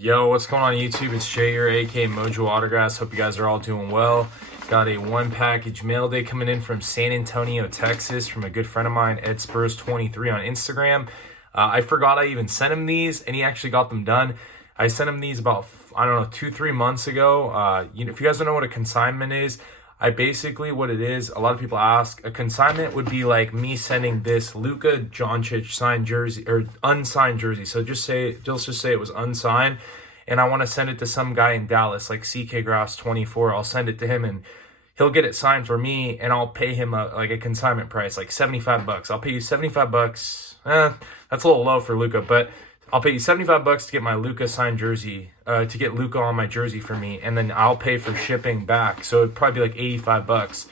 Yo, what's going on YouTube? It's Jay here, aka Mojo Autographs. Hope you guys are all doing well. Got a one package mail day coming in from San Antonio, Texas, from a good friend of mine, Ed Spurs 23 on Instagram. I forgot I even sent him these, and he actually got them done. I sent him these about, I don't know, 2-3 months ago. If you guys don't know what a consignment is, what it is, a lot of people ask, a consignment would be like me sending this Luka Doncic signed jersey or unsigned jersey. So let's just say it was unsigned, and I want to send it to some guy in Dallas, like CK Graphs 24. I'll send it to him, and he'll get it signed for me, and I'll pay him a consignment price, like $75. I'll pay you $75. That's a little low for Luka, but I'll pay you $75 to get my Luka signed jersey, to get Luka on my jersey for me, and then I'll pay for shipping back. So it'd probably be like $85.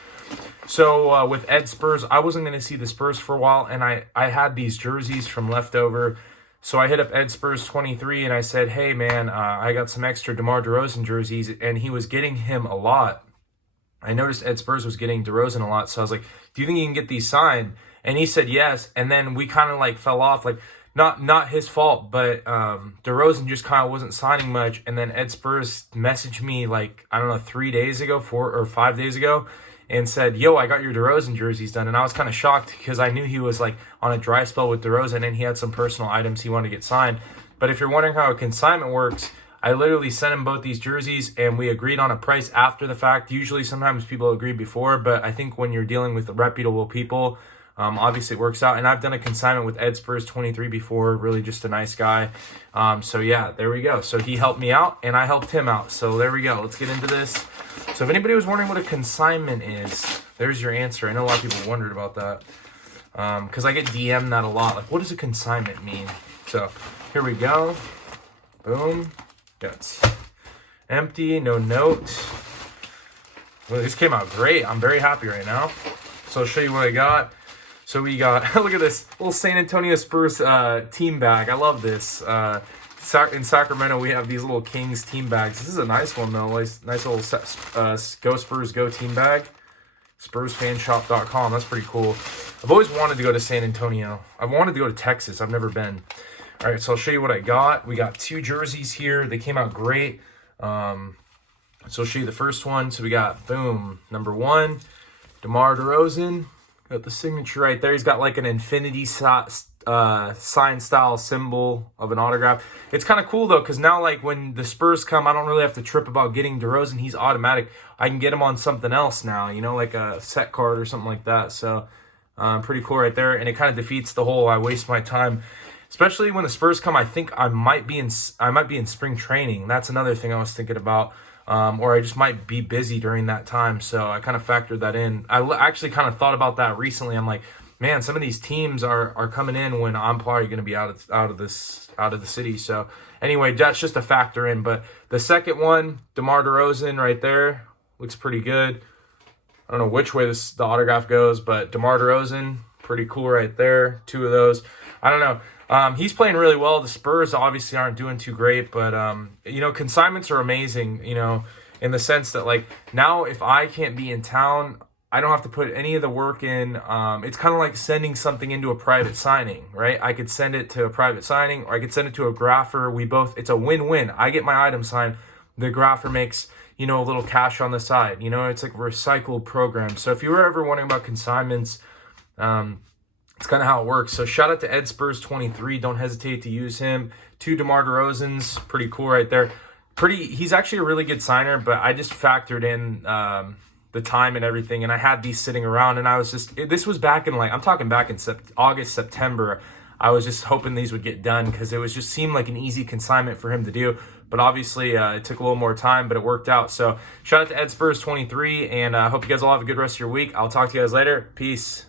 So with Ed Spurs, I wasn't going to see the Spurs for a while, and I had these jerseys from leftover. So I hit up Ed Spurs 23, and I said, hey, man, I got some extra DeMar DeRozan jerseys, and he was getting him a lot. I noticed Ed Spurs was getting DeRozan a lot, so I was like, do you think you can get these signed? And he said yes, and then we kind of like fell off, like, not his fault, but DeRozan just kind of wasn't signing much. And then Ed Spurs messaged me like, I don't know, 4 or 5 days ago, and said, yo, I got your DeRozan jerseys done. And I was kind of shocked because I knew he was like on a dry spell with DeRozan, and he had some personal items he wanted to get signed. But if you're wondering how a consignment works, I literally sent him both these jerseys, and we agreed on a price after the fact. Usually sometimes people agree before, but I think when you're dealing with reputable people, obviously it works out. And I've done a consignment with Ed Spurs 23 before, really just a nice guy. So yeah, there we go. So he helped me out, and I helped him out. So there we go. Let's get into this. So if anybody was wondering what a consignment is, there's your answer. I know a lot of people wondered about that, because I get DM'd that a lot. Like, what does a consignment mean? So here we go. Boom. Got empty, no note. Well, these came out great. I'm very happy right now. So I'll show you what I got. So we got, look at this little San Antonio Spurs team bag. I love this. In Sacramento, we have these little Kings team bags. This is a nice one, though. Nice little Go Spurs Go team bag. SpursFanshop.com. That's pretty cool. I've always wanted to go to San Antonio. I've wanted to go to Texas. I've never been. All right, so I'll show you what I got. We got 2 jerseys here. They came out great. So I'll show you the first one. So we got, boom, number 1, DeMar DeRozan. Got the signature right there. He's got like an infinity sign style symbol of an autograph. It's kind of cool though, because now like when the Spurs come, I don't really have to trip about getting DeRozan. He's automatic. I can get him on something else now, you know, like a set card or something like that. So pretty cool right there. And it kind of defeats the whole I waste my time, especially when the Spurs come. I think I might be in spring training. That's another thing I was thinking about. Or I just might be busy during that time. So I kind of factored that in. I actually kind of thought about that recently. I'm like, man, some of these teams are coming in when I'm probably going to be out of the city. So anyway, that's just a factor in. But the second one, DeMar DeRozan right there, looks pretty good. I don't know which way the autograph goes, but DeMar DeRozan, pretty cool right there. 2 of those. I don't know. He's playing really well. The Spurs obviously aren't doing too great, but, you know, consignments are amazing, you know, in the sense that, like, now if I can't be in town, I don't have to put any of the work in. It's kind of like sending something into a private signing, right? I could send it to a private signing, or I could send it to a grapher. It's a win-win. I get my item signed. The grapher makes, you know, a little cash on the side. You know, it's like a recycled program. So if you were ever wondering about consignments, it's kind of how it works. So shout out to Ed Spurs 23. Don't hesitate to use him. 2 DeMar DeRozans. Pretty cool right there. He's actually a really good signer, but I just factored in the time and everything, and I had these sitting around, and I was just, this was back in like, I'm talking back in August, September. I was just hoping these would get done because it was just seemed like an easy consignment for him to do. But obviously, it took a little more time, but it worked out. So shout out to Ed Spurs 23, and I hope you guys all have a good rest of your week. I'll talk to you guys later. Peace.